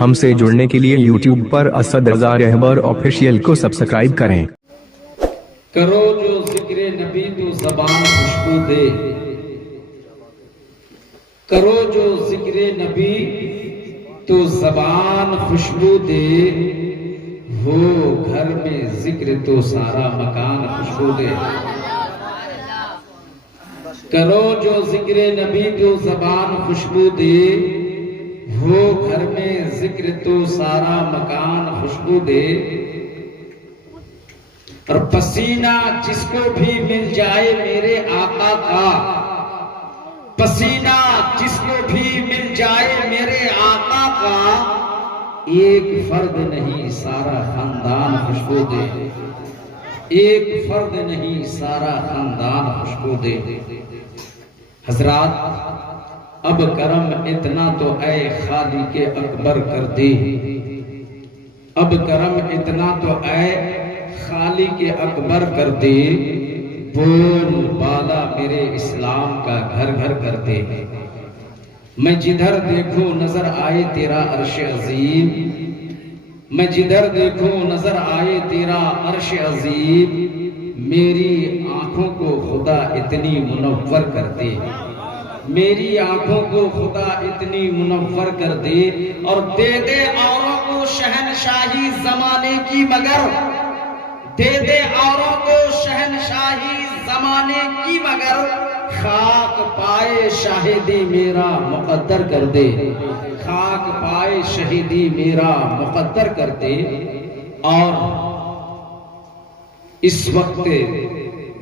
हमसे जुड़ने के लिए YouTube पर असद रज़ा रहबर ऑफिशियल को सब्सक्राइब करें। करो जो जिक्र नबी तो ज़बान खुशबू दे, करो जो जिक्र नबी तो ज़बान खुशबू दे, हो घर में जिक्र तो सारा मकान खुशबू दे। करो जो जिक्र नबी तो ज़बान खुशबू दे, हो घर में जिक्र तो सारा मकान खुशबू दे। और पसीना जिसको भी मिल जाए मेरे आका का, पसीना जिसको भी मिल जाए मेरे आका का, एक फर्द नहीं सारा खानदान खुशबू दे, एक फर्द नहीं सारा खानदान खुशबू दे। हजरात अब करम इतना तो ऐ खाली के अकबर कर दे, अब करम इतना तो ऐ खाली के अकबर कर दे, बोल बाला मेरे इस्लाम का घर घर कर दे। मैं जिधर देखूं नजर आए तेरा अर्श अजीम, मैं जिधर देखूं नजर आए तेरा अर्श अजीम, मेरी आंखों को खुदा इतनी मुनव्वर कर दे, मेरी आंखों को खुदा इतनी मुनव्वर कर दे। और दे दे औरों को शहनशाही जमाने की, मगर दे दे औरों को शहनशाही जमाने की, मगर खाक पाए शाहिदी मेरा मुकद्दर कर दे, खाक पाए शहीदी मेरा मुकद्दर कर दे। और इस वक्त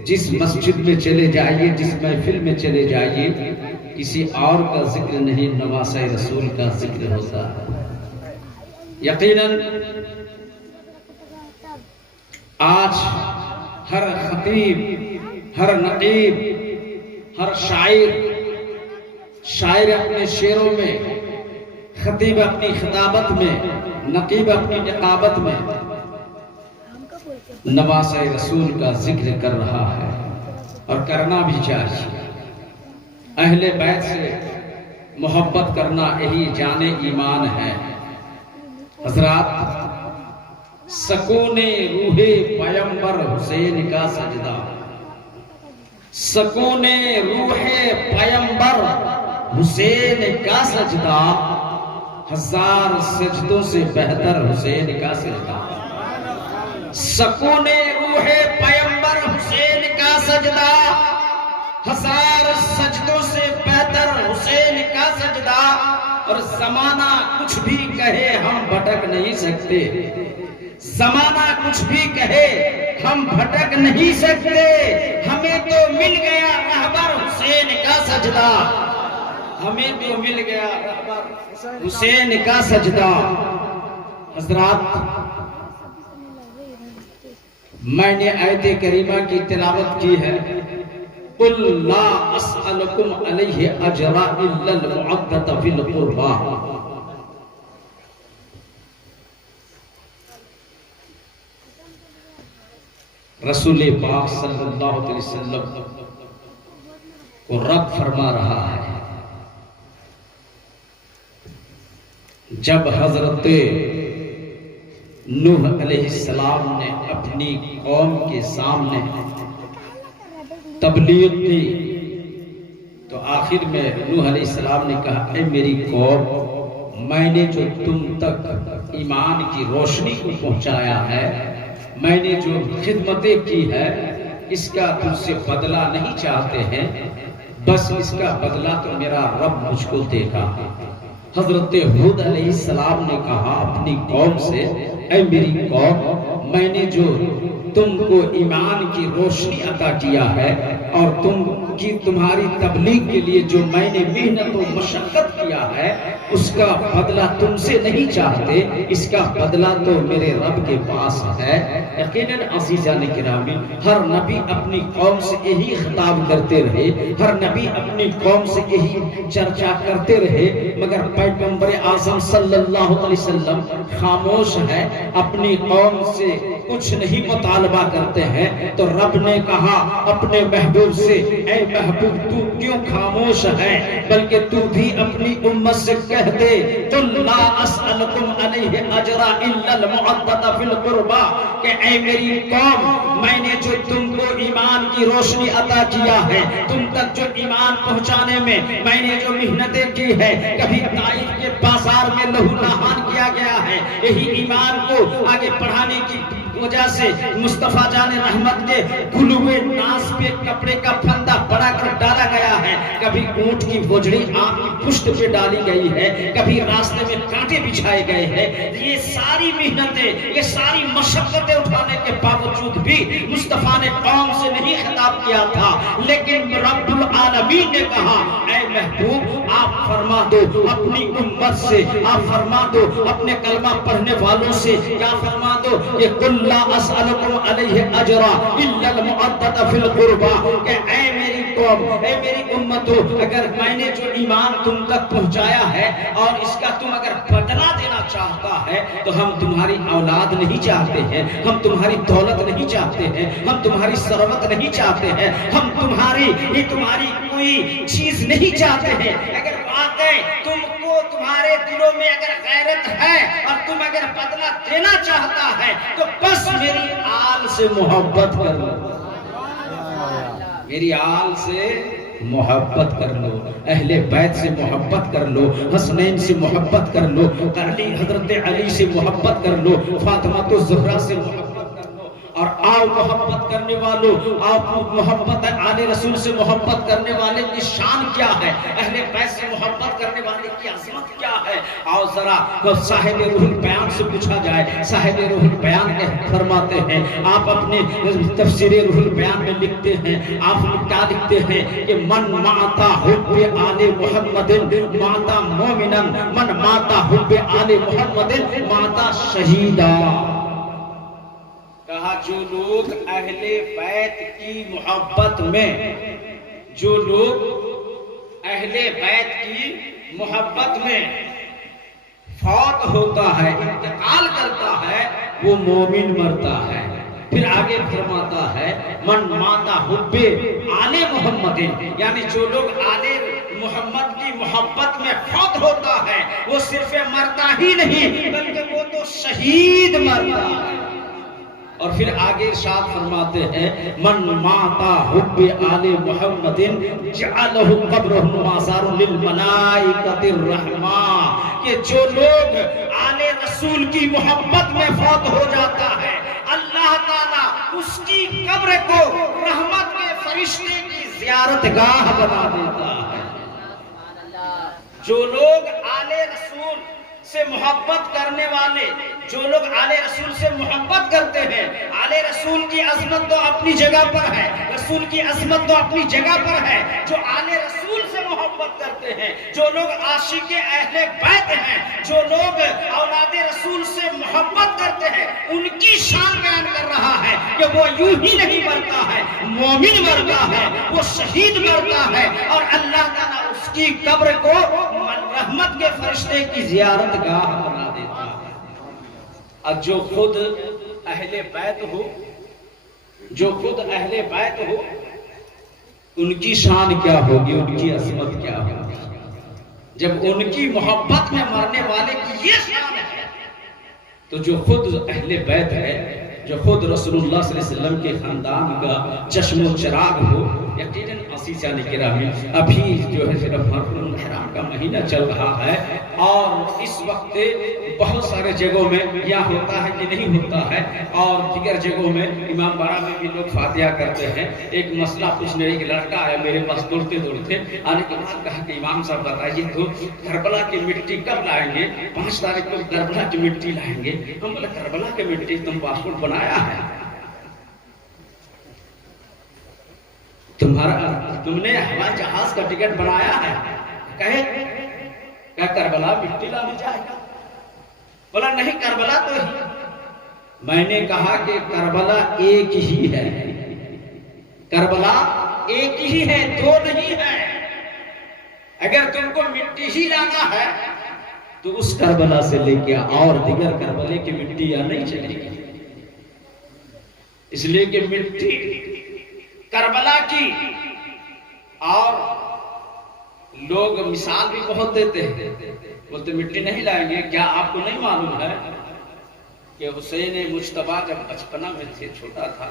जिस मस्जिद में चले जाइए, जिस महफिल में चले जाइए, किसी और का जिक्र नहीं, नवासे रसूल का जिक्र होता है। यकीनन आज हर खतीब, हर नकीब, हर शायर अपने शेरों में, खतीब अपनी खिताबत में, नकीब अपनी निकाबत में नवासे रसूल का जिक्र कर रहा है, और करना भी चाहिए। अहले बैत से मोहब्बत करना यही जाने ईमान है। हजरात सकूने रूहे पैगंबर हुसैन का सजदा, सकूने रूहे पैगंबर हुसैन का सजदा, हजार सजदों से बेहतर हुसैन का सजदा। सकूने रूहे पैगंबर हुसैन का सजदा, हजार सजदों से बेहतर हुसैन का सजदा। और जमाना कुछ भी कहे हम भटक नहीं सकते, जमाना कुछ भी कहे हम भटक नहीं सकते, हमें तो मिल गया रहबर हुसैन का सजदा, हमें तो मिल गया रहबर हुसैन का सजदा। हजरात मैंने आयते करीमा की तिलावत की है, कुल ला अस्अलुकुम अलैहि अजरा इल्लल मुअद्दत फिल कुर्बा। रसूल पाक सल्लल्लाहु अलैहि वसल्लम को रब फरमा रहा है, जब हजरत नूह अलैहिस्सलाम ने अपनी कौम के सामने तबलीग की, तो आखिर में नूह अलैहिस्सलाम ने कहा, ऐ मेरी कौम, मैंने जो तुम तक ईमान की रोशनी को पहुंचाया है, मैंने जो खिदमतें की है, इसका तुमसे बदला नहीं चाहते हैं, बस इसका बदला तो मेरा रब मुझको देगा। हजरत हूद अलैहिस्सलाम ने कहा अपनी कौम से, ऐ मेरी कौम, मैंने जो तुमको ईमान की रोशनी अता किया है, और तुम्हारी तबलीग के लिए जो मैंने मेहनत और मशक्कत किया है, उसका बदला तुमसे नहीं चाहते, इसका बदला तो मेरे रब के पास है। यकीनन अज़ीज़ान किरामी, हर नबी अपनी कौम से यही खिताब करते रहे, हर नबी अपनी कौम से यही चर्चा करते रहे, मगर पैगंबर आज़म सल्लल्लाहु अलैहि वसल्लम खामोश है, अपनी कौम से कुछ नहीं मुतालबा करते हैं। तो रब ने कहा अपने महबूब से, ऐ महबूब तू क्यों खामोश है, बल्कि तू भी अपनी उम्मत से कह दे, कुल ला अस्अलुकुम अलैहि अजरा इल्लल मुअद्दता फिल कुर्बा, कि ऐ मेरी कौम, मैंने जो तुमको ईमान की रोशनी अता किया है, तुम तक जो ईमान पहुंचाने में मैंने जो मेहनतें की है, कभी ताइफ के बाजार में लहू लहान किया गया है, यही ईमान को आगे बढ़ाने की वजह से मुस्तफा जाने रहमत के गुलुए नास पे कपड़े का फंदा बड़ा कर डाला गया है, कभी ऊंट की बोझड़ी आपकी पुष्ट पे डाली गई है, कभी रास्ते में कांटे बिछाए गए हैं। ये सारी मेहनतें, ये सारी मशक्कतें उठाने के बावजूद भी मुस्तफा ने कौम से नहीं खिताब किया था, लेकिन रब्बुल आलमीन ने कहा, ऐ महबूब आप फरमा दो अपनी उम्मत से, आप फरमा दो अपने कलमा पढ़ने वालों से, क्या फरमा दो कि कुल ला अस्अलुकुम अलैहि अजरा इल्लल मुअद्दता फिल कुर्बा, कि ऐ मेरी कौम, ऐ मेरी उम्मतो, अगर मैंने जो ईमान तुम तक पहुंचाया है और इसका तुम अगर बदला देना चाहता है, तो हम तुम्हारी औलाद नहीं चाहते हैं, हम तुम्हारी दौलत नहीं चाहते हैं, हम तुम्हारी सरवत नहीं चाहते हैं, हम तुम्हारी कोई चीज नहीं चाहते हैं। अगर वाकई तुमको तुम्हारे दिलों में अगर गैरत है और तुम अगर बदला देना चाहता है, तो बस मेरी आल से मोहब्बत कर लो, मेरी आल से मोहब्बत कर लो, अहले बैत से मोहब्बत कर लो, हसनैन से मोहब्बत कर लो, अली हजरत अली से मोहब्बत कर लो, फातिमा तो ज़हरा से मोहब्बत कर लो। और आओ मोहब्बत करने वालों, आओ मोहब्बत आले रसूल से मोहब्बत करने वाले की शान क्या है, अहले बैत से मोहब्बत करने वाले की अज़मत क्या है। आओ जरा साहिब रूहुल बयान से पूछा जाए। साहिब रूहुल बयान फरमाते हैं, आप अपने तफसीर रूहुल बयान में लिखते हैं, आप क्या लिखते हैं कि मन माता हुब्बे आले मुहम्मदिन माता मोमिनन, मन माता हुब्बे आले मुहम्मदिन माता शहीदा। कहा जो लोग अहले बैत की मोहब्बत में, जो लोग अहले बैत की मोहब्बत में फौत होता है, इंतकाल करता है, वो मोमिन मरता है। फिर आगे फरमाता है मन माता हुब्बे आले मोहम्मदिन, यानी जो लोग आले मोहम्मद की मोहब्बत में फौत होता है, वो सिर्फ मरता ही नहीं बल्कि वो तो शहीद मरता है। और फिर आगे इरशाद फरमाते हैं मन माता हुब्बे आले मुहम्मदिन जअलहु कब्रहु माज़ारुन लिल मलाइकतिर रहमा, कि जो लोग आले रसूल की मोहब्बत में फौत हो जाता है, अल्लाह ताला उसकी कब्र को रहमत के फरिश्ते की ज़ियारतगाह बना देता है। जो लोग आले रसूल से मोहब्बत करने वाले, जो लोग आले रसूल से मोहब्बत करते हैं, आले रसूल की अजमत तो अपनी जगह पर है, रसूल की अजमत तो अपनी जगह पर है। जो आले रसूल से मोहब्बत करते हैं, जो लोग आशिक अहले बैत हैं, जो लोग औलादे रसूल से मोहब्बत करते हैं, उनकी शान बयान कर रहा है कि वो यूं ही नहीं मरता है, मोमिन मरता है, वो शहीद मरता है, और अल्लाह ताला उसकी कब्र को रहमत के फरिश्ते की ज़ियारत गाह बना देता है। और जो खुद अहले बैत हो, जो खुद अहले बैत हो, उनकी शान क्या होगी, उनकी अज़मत क्या होगी। जब उनकी मोहब्बत में मरने वाले की ये शान है, तो जो खुद अहले बैत है, जो खुद रसूलुल्लाह सल्लल्लाहु अलैहि वसल्लम के खानदान का चश्मो चिराग हो, यकीनन असीसानी किरामी अभी जो है सिर्फ मुहर्रम का महीना चल रहा है, और इस वक्त बहुत सारे जगहों में यह होता है कि नहीं होता है, और दीगर जगहों में इमाम बाड़ा में भी लोग फातिहा करते हैं। एक मसला पूछने, एक लड़का आया मेरे पास दौड़ते दौड़ते, आने के बाद कहा कि इमाम साहब बताइए तो करबला की मिट्टी कब लाएंगे, 5 तारीख को करबला की मिट्टी लाएंगे। हम बोले करबला की मिट्टी तुम पासपोर्ट बनाया है, तुमने हवाई जहाज का टिकट बनाया है, कहे क्या करबला मिट्टी लाने जाएगा? बोला नहीं, करबला तो ही। मैंने कहा कि करबला एक ही है, करबला एक ही है, 2 नहीं है। अगर तुमको मिट्टी ही लाना है तो उस करबला से लेके और दिगर करबले की मिट्टी या नहीं चलेगी। इसलिए कि मिट्टी करबला की, और लोग मिसाल भी बहुत देते हैं, बोलते मिट्टी नहीं लाएंगे। क्या आपको नहीं मालूम है कि हुसैन मुज्तबा जब बचपना में थे, छोटा था,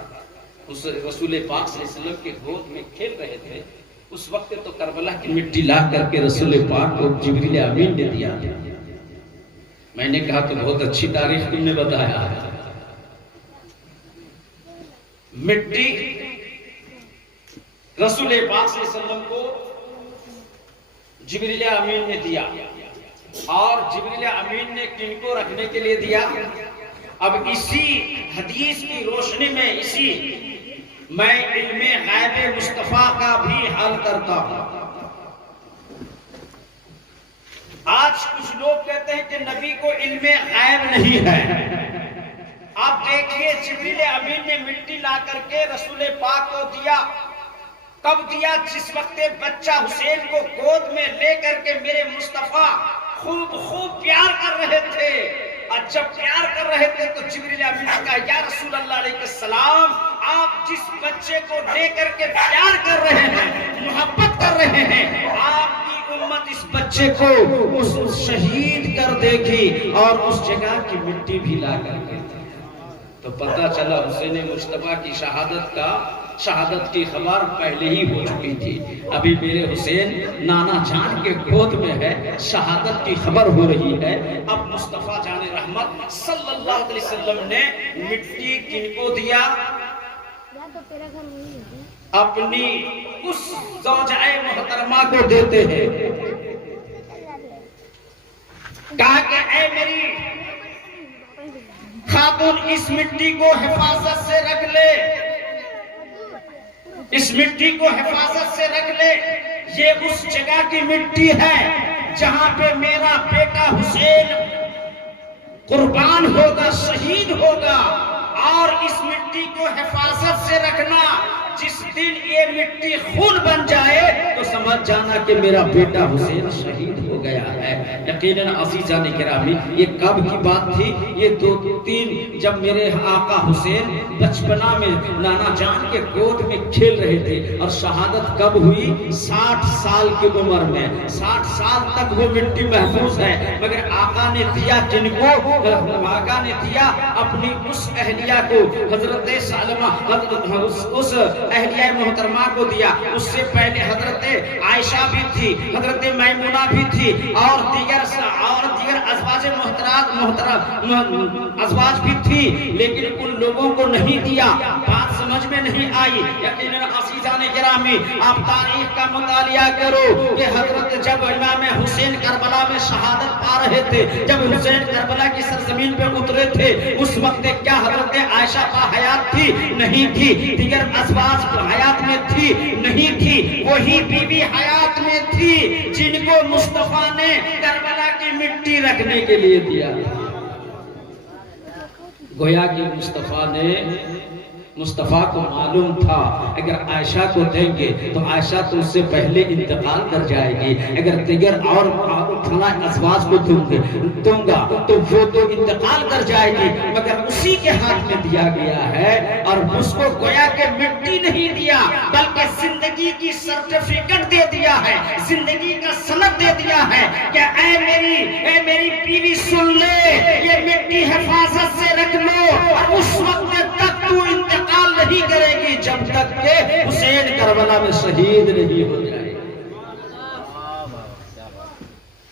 उस रसूल पाक सल्लल्लाहु अलैहि वसल्लम के गोद में खेल रहे थे, उस वक्त तो करबला की मिट्टी ला करके रसूल पाक को जिब्रील अमीन ने दिया। मैंने कहा तो बहुत अच्छी तारीफ तुमने बताया है। मिट्टी रसूल पाक सल्लल्लाहु अलैहि वसल्लम को जिब्रील अमीन ने दिया, और जिब्रील अमीन ने किनको रखने के लिए दिया? अब इसी हदीस की रोशनी में इसी मैं इल्मे गैब मुस्तफा का भी हाल करता हूं। आज कुछ लोग कहते हैं कि नबी को इल्मे गैब नहीं है। आप देखिए जिब्रील अमीन ने मिट्टी ला करके रसूल पाक को दिया। कब दिया? जिस वक्त बच्चा हुसैन को गोद में लेकर के मेरे मुस्तफा खूब खूब प्यार कर रहे थे, और जब प्यार कर रहे थे तो जिब्रील अमीन ने कहा, या रसूल अल्लाह अलैहिस्सलाम, आप जिस बच्चे को लेकर के प्यार कर रहे हैं, मोहब्बत कर रहे हैं, आपकी उम्मत इस बच्चे को उस शहीद कर देगी और उस जगह की मिट्टी भी ला करके। तो पता चला हुसैन मुज्तबा की शहादत की खबर पहले ही हो चुकी थी। अभी मेरे हुसैन नाना जान के गोद में है, शहादत की खबर हो रही है। अब मुस्तफा जाने रहमत सल्लल्लाहु अलैहि वसल्लम ने मिट्टी किनको दिया? अपनी उस ज़ौजाए मोहतरमा को देते हैं। कहा कि ऐ मेरी खातून, इस मिट्टी को हिफाजत से रख ले, इस मिट्टी को हिफाजत से रख ले। ये उस जगह की मिट्टी है जहां पे मेरा बेटा हुसैन कुर्बान होगा, शहीद होगा, और इस मिट्टी को हिफाजत से रखना। जिस दिन ये मिट्टी खून बन जाए तो समझ जाना कि मेरा बेटा हुसैन शहीद हो गया है। यकीनन अज़ीज़ान किरामी, ये कब की बात थी? ये 2-3 जब मेरे आका हुसैन बचपना में नाना जान के गोद में खेल रहे थे। और शहादत कब हुई? 60 साल की उम्र में। 60 साल तक वो मिट्टी महफूज है, मगर आका ने दिया किनको? आका ने दिया अपनी उस अहलिया को, हजरत सालमा, उस अहलिया मोहतरमा को दिया। उससे पहले हजरत आयशा भी थी, हजरत मैमुना भी थी, और दीगर अज़वाज भी थी, लेकिन उन लोगों को नहीं दिया। बात समझ में नहीं आई। यकीनन अज़ीज़ान गिरामी, आप तारीख का मुतालिया करो कि हजरत जब इमाम हुसैन करबला में शहादत पा रहे थे, जब हुसैन करबला की सरजमीन पे उतरे थे, उस वक्त क्या हजरत आयशा का हयात थी? नहीं थी। दीगर अज़वाज हयात में थी? नहीं थी। वही बीवी हयात में थी जिनको मुस्तफा ने करबला की मिट्टी रखने के लिए दिया। गोया कि मुस्तफा को मालूम था अगर आयशा को देंगे तो आयशा तो उससे पहले इंतकाल कर जाएगी, अगर दिगर और फला अज़वाज को दूंगा तो वो तो इंतकाल कर जाएगी, मगर उसी के हाथ में दिया गया है। और उसको गोया के मिट्टी नहीं दिया, बल्कि जिंदगी की सर्टिफिकेट दे दिया है, जिंदगी का सनद दे दिया है कि ऐ मेरी बीवी सुन ले, ये मिट्टी हिफाजत से रख लो, और उस वक्त तक तू इंतकाल नहीं करेगी जब तक के हुसैन करबला में शहीद नहीं हो जाए।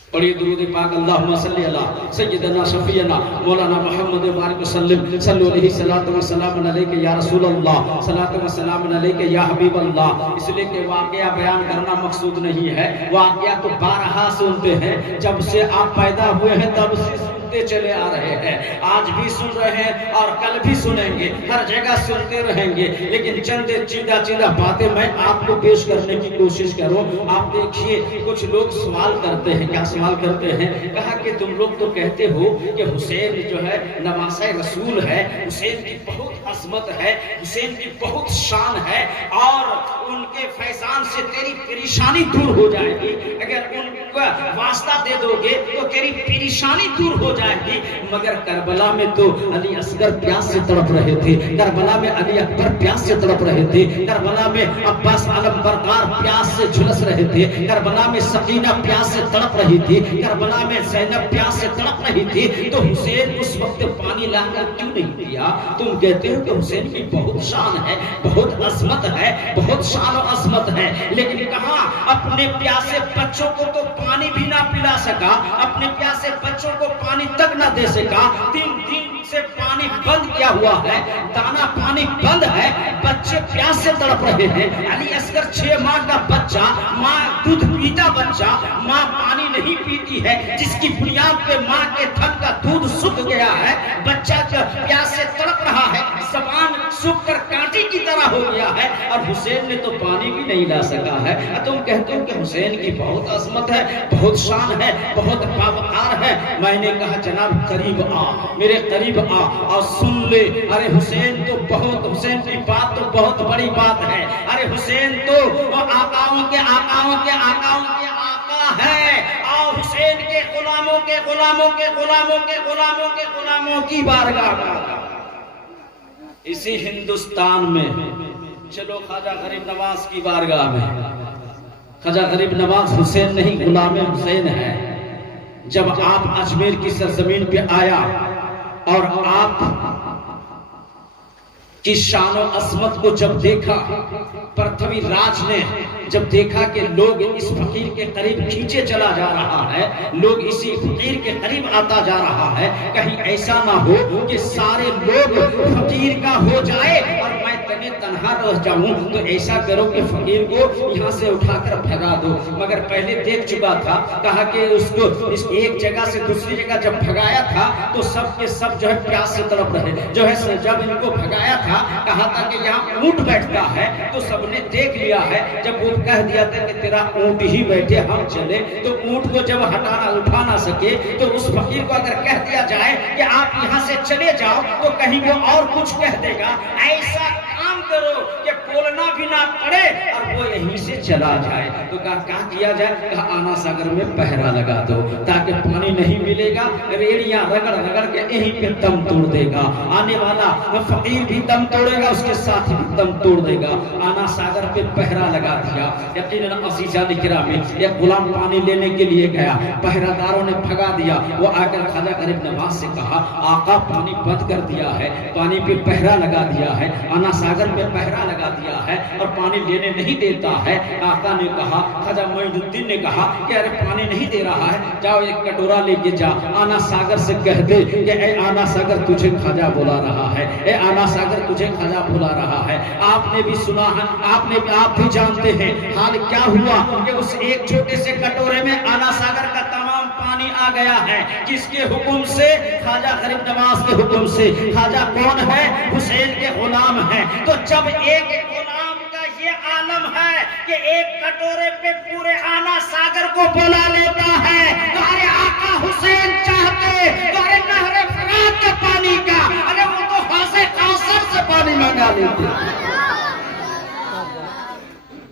पढ़िए दुरूद पाक, अल्लाहुम्मा सल्ली अला सय्यदना शफीना मौलाना मुहम्मद बारिक वसल्लम सल्लल्लाहु अलैहि सलातो व सलाम अलैका या रसूल अल्लाह, सलातो व सलाम अलैका या हबीब अल्लाह। इसलिए कि वाकया बयान करना मकसूद नहीं है, वाकया तो बारहा सुनते हैं, जब से आप पैदा हुए हैं तब से सुनते चले आ रहे हैं, आज भी सुन रहे हैं और कल भी सुनेंगे, हर जगह सुनते रहेंगे। लेकिन चंद चीदा बातें मैं आपको पेश करने की कोशिश करूं। आप देखिए कुछ लोग सवाल करते हैं, क्या सवाल करते हैं? कहा कि तुम लोग तो कहते हो कि हुसैन जो है नवासे रसूल है, हुसैन की बहुत अजमत है, हुसैन की बहुत शान है, और उनके फैजान से तेरी परेशानी दूर हो जाएगी। अगर उनका वास्ता दे दोगे तो तेरी परेशानी दूर हो जाएगी। जाएगी, मगर करबला में तो अली असगर प्यास से तड़प रहे थे, करबला में अली अकबर प्यास से तड़प रहे थे, करबला में अब्बास आलम बरकार प्यास से झुलस रहे थे, करबला में सकीना प्यास से तड़प रही थी, करबला में ज़ैनब प्यास से तड़प रही थी। तो हुसैन उस वक्त पानी लाकर क्यों नहीं पिया? तुम कहते हो कि हुसैन की बहुत शान है, बहुत अजमत है, बहुत शान और अजमत है, लेकिन कहा अपने प्यासे बच्चों को तो पानी भी ना पिला सका, अपने प्यासे बच्चों को पानी तक ना दे सका। 3 दिन से पानी बंद किया हुआ है, दाना पानी बंद है, बच्चे प्यास से तड़प रहे हैं। अली असगर 6 माह का बच्चा, माँ दूध पीता बच्चा, माँ पानी नहीं पीती है, जिसकी बुनियाद पे माँ के थन का दूध सूख गया है, बच्चा प्यास से तड़प रहा है, जबान सूख कर कांटे की तरह हो गया है, और हुसैन ने तो पानी भी नहीं ला सका है। तुम कहते हो कि हुसैन की बहुत अजमत है, बहुत शान है, बहुत बावकार है। मैंने कहा जनाब करीब आ, मेरे करीब आ और सुन ले। अरे हुसैन तो बहुत, हुसैन की बात तो बहुत बड़ी बात है। अरे हुसैन तो आकाओं के आकाओं के आकाओं के आका है, और हुसैन के गुलामों के गुलामों के गुलामों के गुलामों के गुलामों की बारगाह का। इसी हिंदुस्तान में चलो ख्वाजा गरीब नवाज की बारगाह में, ख्वाजा गरीब नवाज हुसैन नहीं गुलाम हुसैन है। जब आप अजमेर की सरजमीन पे आया और आप की शान और अजमत को जब देखा, पृथ्वी राज ने जब देखा कि लोग इस फकीर के करीब खींचे चला जा रहा है, लोग इसी फकीर के करीब आता जा रहा है, कहीं ऐसा ना हो कि सारे लोग फकीर का हो जाए और मैं तने तन्हा रह जाऊं, तो ऐसा करो कि फकीर को यहाँ से उठाकर भगा दो। मगर पहले देख चुका था, कहा कि उसको इस एक जगह से दूसरी जगह जब भगाया था तो सब के सब जो है प्यास से तड़प रहे, जो है जब इनको भगाया था कहा था कि यहाँ ऊंट बैठता है, तो सबने देख लिया है। जब वो कह दिया था कि तेरा ऊंट ही बैठे हम चले, तो ऊंट को जब हटाना उठा ना सके, तो उस फकीर को अगर कह दिया जाए कि आप यहाँ से चले जाओ, तो कहीं वो और कुछ कह देगा। ऐसा काम करो कि बोलना भी ना पड़े और वो यहीं से चला जाए। तो कहा क्या किया जाए? कहा आना सागर में पहरा लगा दो, ताकि पानी नहीं मिलेगा, रेड़ियां रगड़ रगड़ के यहीं पे दम तोड़ देगा, आने वाला फकीर भी दम तोड़ेगा, उसके साथ भी दम तोड़ देगा। आना सागर पे पहरा लगा दिया। यकीनन अज़ीज़ान किरामी, एक गुलाम पानी लेने के लिए गया, पहरादारों ने भगा दिया। वो आकर ख्वाजा गरीब नवाज से कहा आका पानी बंद कर दिया है, पानी पे पहरा लगा दिया है, आना सागर पे पहरा लगा दिया है और पानी लेने नहीं देता है। आका ने कहा, ख्वाजा मोइनुद्दीन ने कहा कि अरे पानी नहीं दे रहा है, जाओ एक कटोरा लेके जा, आना सागर से कह दे कि ए आना सागर तुझे ख्वाजा बुला रहा है, ए आना सागर तुझे ख्वाजा बुला रहा है। आपने भी सुना है, आप भी जानते हैं हाल क्या हुआ कि उस एक छोटे से कटोरे में आना सागर का तमाम पानी आ गया है। किसके हुक्म से? ख्वाजा गरीब नवाज के हुक्म से। ख्वाजा कौन है? हुसैन के गुलाम है। तो जब एक गुलाम का ये आलम है कि एक कटोरे पे पूरे आना सागर को बुला लेता है, तो अरे आका हुसैन चाहते तो अरे नहरे फरात के पानी का, अरे वो तो हौज़े कौसर से पानी मंगा लेते,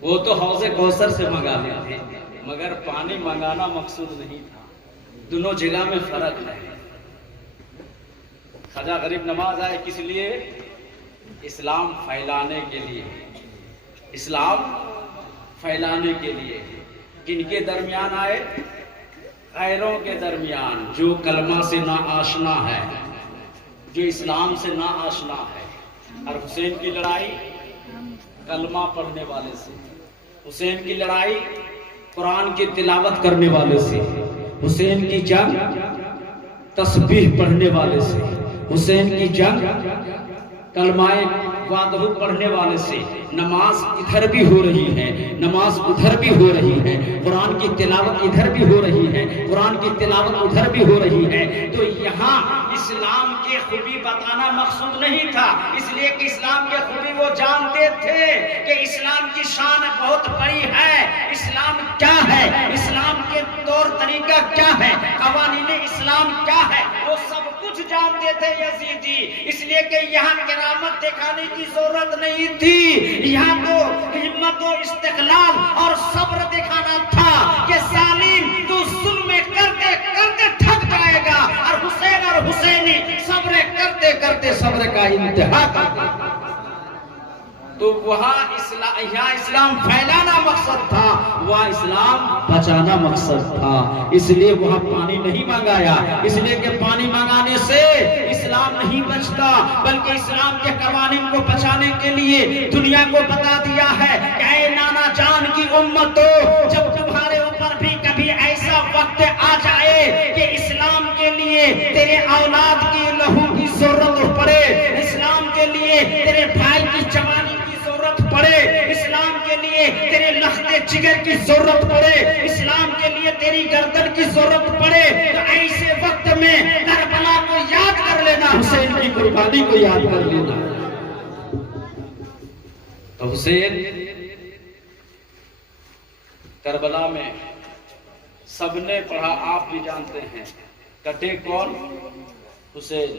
वो तो हौज़े कौसर से मंगा लेते। मगर पानी मंगाना मकसूद नहीं था, दोनों जगह में फर्क है। ख्वाजा गरीब नवाज आए किस लिए? इस्लाम फैलाने के लिए, इस्लाम फैलाने के लिए। किनके दरमियान आए? गैरों के दरमियान, जो कलमा से ना आशना है, जो इस्लाम से ना आशना है। और हुसैन की लड़ाई कलमा पढ़ने वाले से, हुसैन की लड़ाई कुरान की तिलावत करने वाले से, हुसैन की जंग तस्बीह पढ़ने वाले से, हुसैन की जंग कलमाए वादहू पढ़ने वाले से। नमाज इधर भी हो रही है, नमाज उधर भी हो रही है, कुरान की तिलावत इधर भी हो रही है, कुरान की तिलावत उधर भी हो रही है। तो यहाँ इस्लाम की खूबी बताना मकसूद नहीं था, इसलिए कि इस्लाम की खूबी वो जानते थे कि इस्लाम की शान बहुत बड़ी है। इस्लाम क्या है, इस्लाम के तौर तरीका क्या है, कवानीन इस्लाम क्या है, वो सब कुछ जानते थे यजीदी। इसलिए कि यहाँ करामत दिखाने की जरूरत नहीं थी, यहाँ तो हिम्मत और इस्तिक़लाल और सब्र दिखाना था कि जालिम तो जुल्म करते करते थक जाएगा। और हुसैन का इंतहा कर दे। तो वहां यहाँ इस्लाम फैलाना मकसद था, वहां इस्लाम बचाना मकसद था। इसलिए वहां पानी नहीं मंगाया, इसलिए कि पानी मंगाने से इस्लाम नहीं बचता, बल्कि इस्लाम के कवानीन को बचाने के लिए दुनिया को बता दिया है कि ऐ नाना जान की उम्मतो, जब तुम्हारे ऊपर भी कभी ऐसा वक्त आ जाए कि इस्लाम के लिए तेरे औलाद की लहू की जरूरत पड़े, इस्लाम के लिए तेरे भाई की जवानी पड़े, इस्लाम के लिए तेरे लख्ते जिगर की जरूरत पड़े, इस्लाम के लिए तेरी गर्दन की जरूरत पड़े, तो ऐसे वक्त में करबला को याद कर लेना, हुसैन की कुर्बानी को याद कर लेना। तो हुसैन करबला में सबने पढ़ा, आप भी जानते हैं। कटे कौन? हुसैन।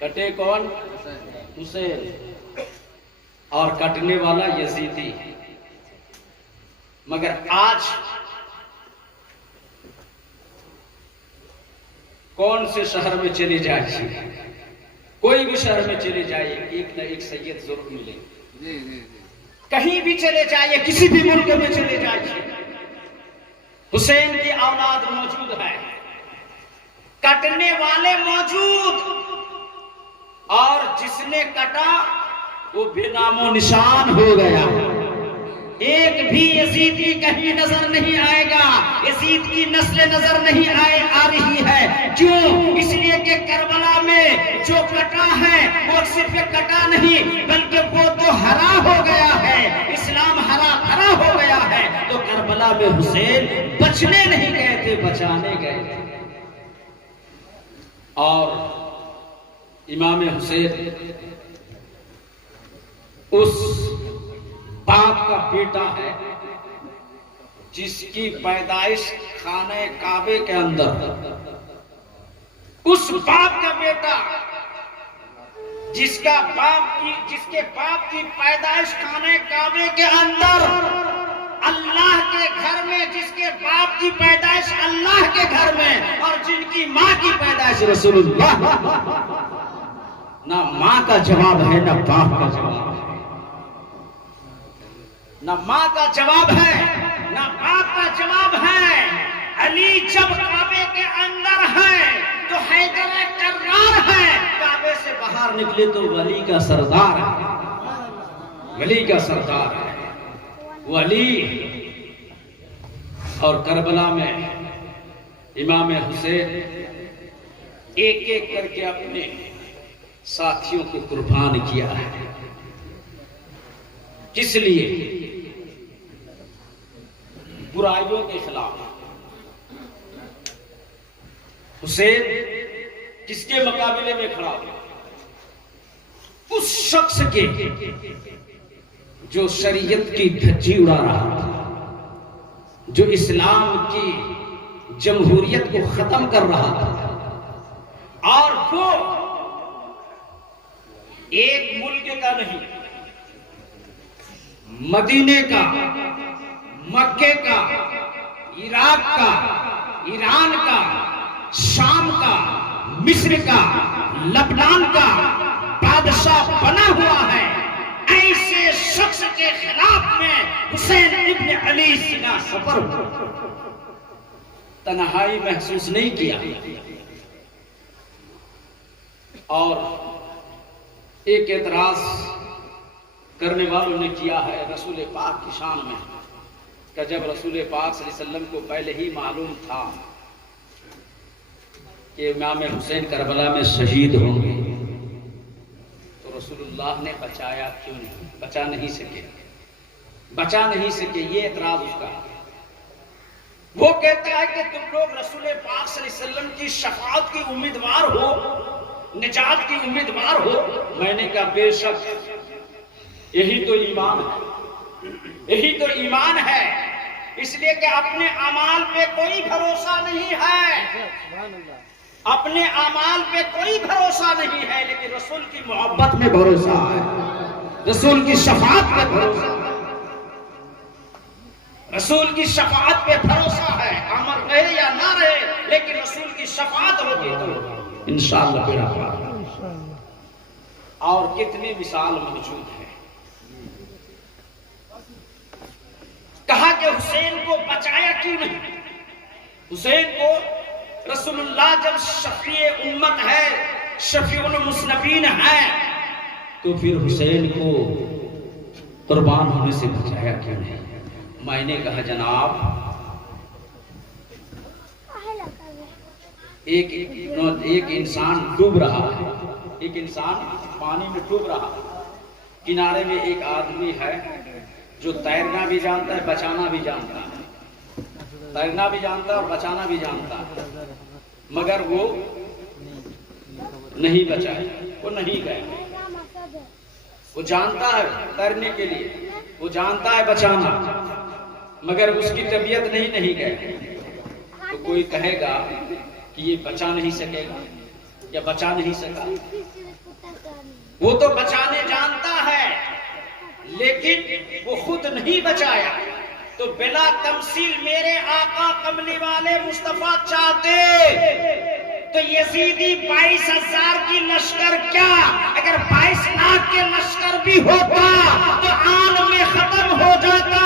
कटे कौन? हुसैन। और कटने वाला यजीदी। मगर आज कौन से शहर में चले जाइए, कोई भी शहर में चले जाइए, एक न एक सैयद जरूर मिलेंगे। कहीं भी चले जाइए, किसी भी मुल्क में चले जाइए, हुसैन की औलाद मौजूद है, कटने वाले मौजूद, और जिसने कटा वो बेनामो निशान हो गया। एक भी यजीदी कहीं नजर नहीं आएगा, यजीद की नस्ल नजर नहीं आ रही है। क्यों? इसलिए कि करबला में जो कटा है वो सिर्फ कटा नहीं, बल्कि वो तो हरा हो गया है, इस्लाम हरा भरा हो गया है। तो करबला में हुसैन बचने नहीं गए थे, बचाने गए थे। और इमाम हुसैन उस बाप का बेटा है जिसकी पैदाइश खाने काबे के अंदर, उस बाप का बेटा जिसके बाप की पैदाइश खाने काबे के अंदर, अल्लाह के घर में, जिसके बाप की पैदाइश अल्लाह के घर में, और जिनकी माँ की पैदाइश रसूलुल्लाह। ना माँ का जवाब है, ना बाप का जवाब है, ना माँ का जवाब है, ना बाप का जवाब है। अली जब काबे के अंदर है तो हैदर कर्रार है, काबे से बाहर निकले तो वली का सरदार है, वली का सरदार है वली। और करबला में इमाम हुसैन एक एक करके अपने साथियों को कुर्बान किया है। किस लिए? बुराइयों के खिलाफ। हुसैन किसके मुकाबले में खड़ा हुआ? उस शख्स के जो शरीयत की धज्जी उड़ा रहा था, जो इस्लाम की जमहूरियत को खत्म कर रहा था, और वो एक मुल्क का नहीं, मदीने का, मक्के का, इराक का, ईरान का, शाम का, मिस्र का, लबनान का बादशाह बना हुआ है। ऐसे शख्स के खिलाफ में हुसैन इब्न अली सीना सफर तन्हाई महसूस नहीं किया। और एक एतराज करने वालों ने किया है रसूल पाक की शान में, कि जब रसूल पाक सल्लल्लाहु अलैहि वसल्लम को पहले ही मालूम था कि इमाम हुसैन करबला में शहीद होंगे, तो रसूलुल्लाह ने बचाया क्यों नहीं? बचा नहीं सके। ये एतराज उसका। वो कहता है कि तुम लोग रसूल पाक सल्लल्लाहु अलैहि वसल्लम की शफाअत की उम्मीदवार हो, निजात की उम्मीदवार हो। मैंने कहा बेशक, यही तो ईमान है, यही तो ईमान है। इसलिए कि अपने अमाल पे कोई भरोसा नहीं है, अपने अमाल पे कोई भरोसा नहीं है, लेकिन रसूल की मोहब्बत में भरोसा है, रसूल की शफाअत पे भरोसा है, रसूल की शफाअत पे भरोसा है। अमर रहे या ना रहे, लेकिन रसूल की शफाअत होगी तो इंशाअल्लाह बेड़ा पार। और कितनी मिसाल मौजूद है। कहा कि हुसैन को बचाया क्यों नहीं? हुसैन को रसूलुल्लाह जब शफीए उम्मत है, शफीउल मुस्नबीन है, तो फिर हुसैन को कुर्बान होने से बचाया क्यों नहीं? मैंने कहा जनाब, एक इंसान डूब रहा है, एक इंसान पानी में डूब रहा है, किनारे में एक आदमी है जो तैरना भी जानता है, बचाना भी जानता है, तैरना भी जानता है और बचाना भी जानता है, मगर वो नहीं बचाए, वो नहीं गए। वो जानता है तैरने के लिए, वो जानता है बचाना, मगर उसकी तबीयत नहीं गए। तो कोई कहेगा कि ये बचा नहीं सकेगा या बचा नहीं सका। वो तो बचाने जानता है, लेकिन वो खुद नहीं बचाया। तो बिला तमसील मेरे आका कमली वाले मुस्तफा चाहते तो यजीदी 22,000 की लश्कर क्या, अगर 22 लाख के लश्कर भी होता तो आन में खत्म हो जाता,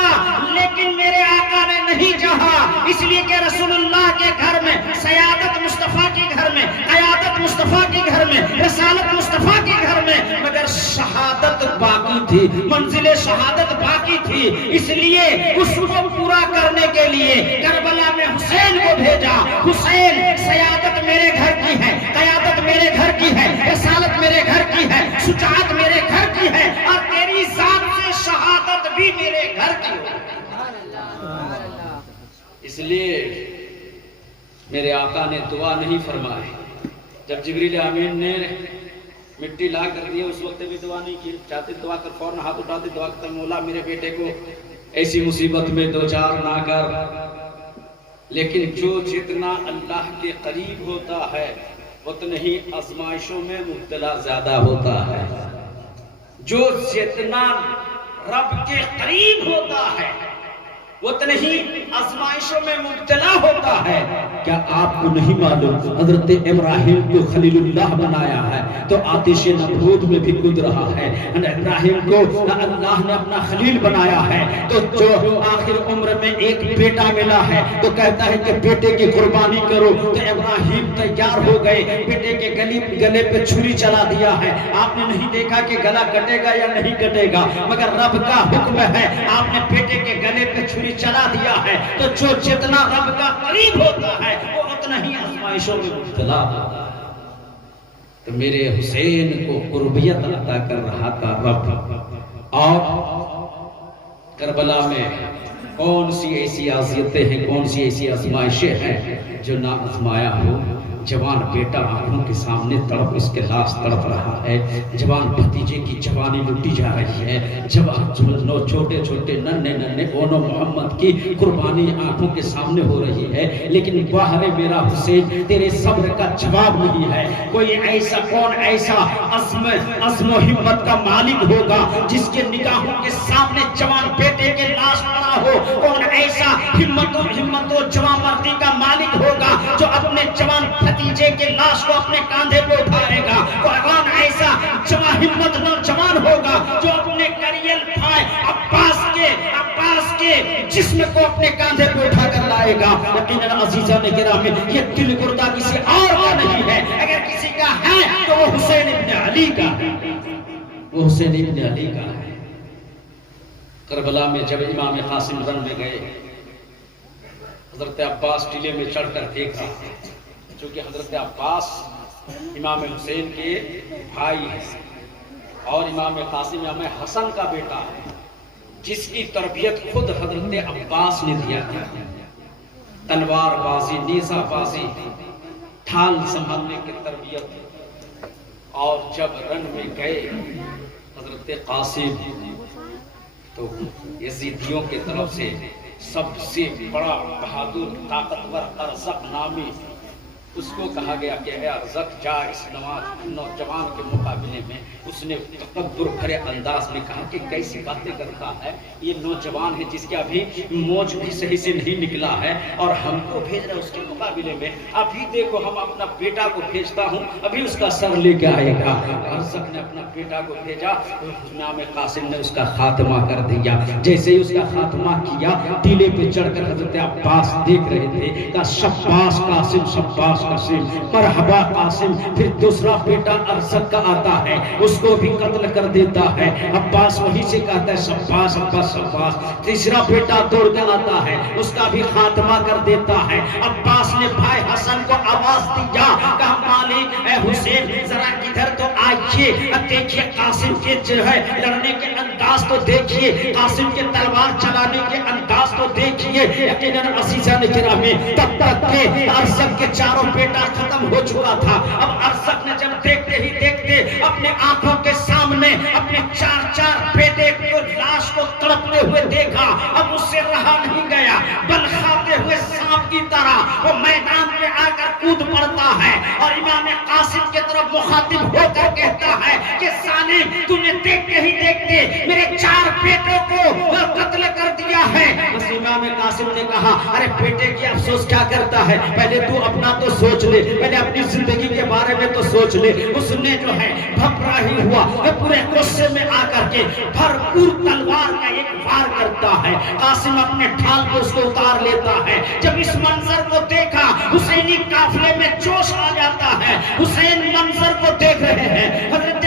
लेकिन मेरे आका ने नहीं चाहा। इसलिए कि रसूलुल्लाह के घर में, सयादत मुस्तफा के घर में, क़यादत मुस्तफा के घर में, रसालत मुस्तफा के घर में, मगर शहादत बाकी थी, मंजिले शहादत बाकी थी। इसलिए उसको पूरा करने के लिए करबला में हुसैन को भेजा। हुसैन, सयादत मेरे घर की है, क़यादत मेरे घर की है, रसालत मेरे घर की है, शुजाअत मेरे घर की है, और तेरी जात से शहादत भी मेरे घर की है। इसलिए मेरे आका ने दुआ नहीं फरमाई। जब जिब्रील अमीन ने मिट्टी ला कर दी, उस वक्त भी दुआ नहीं की। चाहते दुआ कर, फौरन हाथ उठाते दुआ करते, मौला मेरे बेटे को ऐसी मुसीबत में दो चार ना कर। लेकिन जो जितना अल्लाह के करीब होता है उतने ही आजमाइशों में मुब्तला ज्यादा होता है। जो जितना रब के करीब होता है उतने ही आजमाइशों में मुब्तला होता है। क्या आपको नहीं मालूम हजरत इब्राहिम को खलीलुल्लाह बनाया है तो आतिश नमरूद में भी कूद रहा है। इब्राहिम को अल्लाह ने अपना खलील बनाया है तो जो आखिर उम्र में एक बेटा मिला है तो कहता है कि बेटे की कुर्बानी करो। तो इब्राहिम तैयार हो गए, बेटे के गले पे छुरी चला दिया है। आपने नहीं देखा कि गला कटेगा या नहीं कटेगा, मगर रब का हुक्म है, आपने बेटे के गले पे छुरी चला दिया है। तो जो जितना रब का करीब होता है वो उतना ही आजमाइशों में मुब्तला होता है। तो मेरे हुसैन को कुर्बियत अता कर रहा था रब। और करबला में कौन सी ऐसी आज़ियतें हैं, कौन सी ऐसी आजमाइशें हैं जो ना आजमाया हो। जवान बेटा आंखों के सामने तड़प, इसके लाश तड़प रहा है। जवान भतीजे की जवानी लुटी जा रही है। जवान छोटे छोटे नन्हे नन्हे ओनो मोहम्मद की कुर्बानी आंखों के सामने हो रही है। लेकिन बाहर मेरा हुसैन तेरे सब्र का जवाब नहीं है। कोई ऐसा, कौन ऐसा अज़्म हिम्मत का मालिक होगा जिसके निगाहों के सामने जवान बेटे के लाश पड़ा हो। कौन ऐसा हिम्मतो जवान मर्दी का मालिक होगा जो अपने जवान भतीजे के लाश को अपने कांधे पे उठाएगा। कौन ऐसा हिम्मत नौजवान होगा जो अपने करियल भाई अब्बास के जिस्म को अपने कांधे पे उठा कर लाएगा। यकीनन अजीजा ने गिरामी, ये दिल गुर्दा किसी और का नहीं है। अगर किसी का है तो वो हुसैन इब्न अली का है, वो हुसैन इब्न अली का है। करबला में जब इमाम कासिम रन में गए, हजरत अब्बास टीले में चढ़कर देखा, क्योंकि हजरत अब्बास इमाम हुसैन के भाई हैं और इमाम कासिम इमाम हसन का बेटा है, जिसकी तरबियत खुद हजरत अब्बास ने दिया था। तलवार बाजी, नेज़ा बाजी, ढाल संभालने की तरबियत। और जब रन में गए हजरत कासिम तो यजीदियों की तरफ से सबसे बड़ा बहादुर ताकतवर अरज़क नामी उसको कहा गया कि अरज़क जा इस नौजवान के मुकाबले में। उसने तकब्बुर भरे अंदाज में कहा कि कैसी बातें करता है, ये नौजवान है जिसके अभी मोज भी सही से नहीं निकला है और हमको भेज रहा है उसके मुकाबले में। अभी देखो हम अपना बेटा को भेजता हूँ, अभी उसका सर लेके आएगा। अरज़क ने अपना बेटा को भेजा, नाम कासिम ने उसका खात्मा कर दिया। जैसे ही उसका खात्मा किया, टीले पे चढ़कर हजरत अब्बास देख रहे थे, कहा शब्बास कासिम, शब्बास कासिम, मरहबा कासिम। फिर दूसरा बेटा अरज़क का आता है, उसको भी कत्ल कर देता है। अब्बास वहीं से कहता है शब्बास अब्बास शब्बास। तीसरा बेटा दौड़ कर आता है, उसका भी खात्मा कर देता है। अब्बास ने भाई हसन को आवाज दिया, कहा मालिक ए हुसैन जरा इधर तो आइए, देखिए कासिम के जो है लड़ने के अंदाज तो देखिए, कासिम के तलवार चलाने के अंदाज तो देखिए। यकीनन अज़ीज़ान किरामी, तब तक के अरज़क के चारों बेटा खत्म हो चुका था। अब अरज़क ने जब देखते ही देखते अपने आंखों के सामने अपने चार बेटे को लाश को तड़पते हुए देखा, अब उससे रहा नहीं गया। बल खाते हुए सांप की तरह वो मैदान में आकर कूद पड़ता है और इमाम कासिम की तरफ मुखातिब होकर कहता है कि सालिम, तूने देखते ही देखते मेरे 4 बेटों को कत्ल कर दिया है। बस इमाम कासिम ने कहा, अरे बेटे की अफसोस क्या करता है, पहले तू अपना तो सोच ले, पहले अपनी जिंदगी के बारे में तो सोच ले। उसने जो है घबरा ही हुआ, पूरे गुस्से में आकर के भरपूर तलवार का एक वार करता है। कासिम अपने ढाल को उसको उतार लेता है। जब इस मंजर को देखा, हुसैनी काफिले में जोश आ जाता है। हुसैन मंजर को देख रहे हैं, हजरत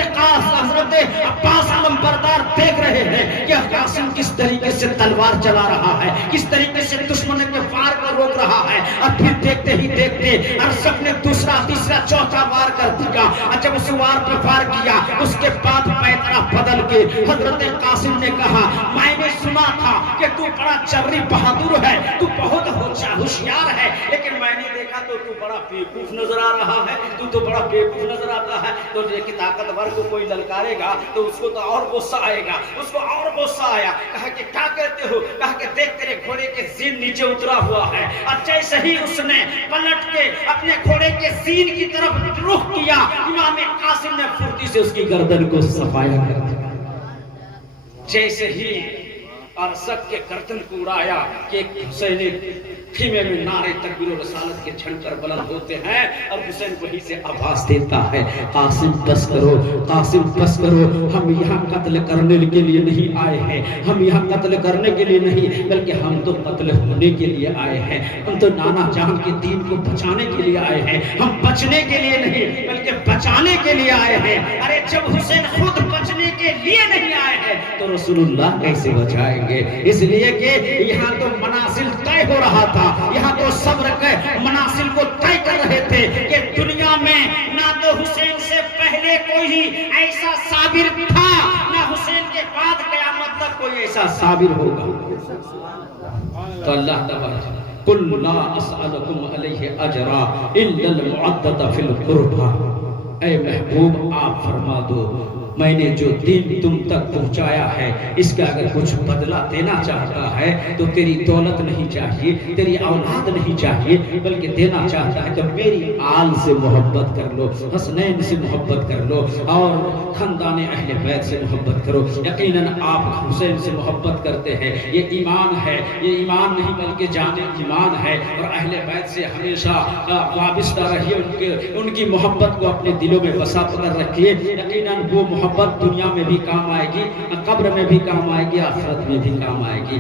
अब्बास आलम बरदार देख रहे हैं कि कासिम किस तरीके से तलवार चला रहा है, किस तरीके से दुश्मन के वार को रोक रहा है। और फिर देखते ही देखते अरज़क ने दूसरा तीसरा चौथा वार कर दिया। और जब उस वार पर वार किया, उसके बाद पैतरा बदल के हजरत कासिम ने कहा, मैंने सुना था कि तू बड़ा चर्री बहादुर है, तू बहुत होशियार है, लेकिन मैंने देखा तो तू बड़ा बेवकूफ नजर आ रहा है, तू तो बड़ा बेवकूफ नजर आता है। तो देखिए ताकतवर को कोई ललकारेगा तो उसको तो और गुस्सा आएगा, उसको और गुस्सा आया। कहा कि क्या कहते हो, कहा कि देख तेरे घोड़े के सीन नीचे उतरा हुआ है। और जैसे ही उसने पलट के अपने घोड़े के सीन की तरफ रुख किया, इमाम कासिम ने फुर्ती से उसकी गर्दन को सफाया कर दिया। जैसे ही अरज़क के गर्दन को उड़ाया कि हुसैन खीमे में नारे तकबीर और रसालत के झंकार बुलंद होते हैं और हुसैन वहीं से आवाज देता है, कासिम बस करो, कासिम बस करो, हम यहाँ कत्ल करने के लिए नहीं आए हैं, हम यहाँ कत्ल करने के लिए नहीं, बल्कि हम तो कत्ल होने के लिए आए हैं। हम तो नाना जान के दीन को बचाने के लिए आए हैं, हम बचने के लिए नहीं बल्कि बचाने के लिए आए हैं। अरे जब हुसैन खुद बचने के लिए नहीं आए हैं तो रसूलुल्लाह कैसे बचाएंगे? इसलिए कि यहाँ तो मनासिल तय हो रहा था, यहाँ तो सब्र के मनासिल को तय कर रहे थे कि दुनिया में ना तो हुसैन से पहले कोई ऐसा साबिर था, ना हुसैन के बाद क़यामत तक कोई ऐसा साबिर होगा। तो अल्लाह तबारक कुल ला असअलुकुम अलैहि अजरा इल्ला अल मुअद्दद फिल कुर्बा। ऐ महबूब आप फरमा दो, मैंने जो दीन तुम तक पहुंचाया है इसका अगर कुछ बदला देना चाहता है तो तेरी दौलत नहीं चाहिए, तेरी औलाद नहीं चाहिए, बल्कि देना चाहता है तो मेरी आल से मोहब्बत कर लो, हसनैन से मोहब्बत कर लो और खानदान अहले बैत से मोहब्बत करो। यकीनन आप हुसैन से मोहब्बत करते हैं, ये ईमान है, ये ईमान नहीं बल्कि जाने ईमान है। और अहले बैत से हमेशा वाबिस्ता रहिए, उनकी मोहब्बत को अपने दिलों में बसा कर रखिए। यकीनन वो मोहब्बत दुनिया में भी काम आएगी, कब्र में भी काम आएगी, आखिरत में भी काम आएगी।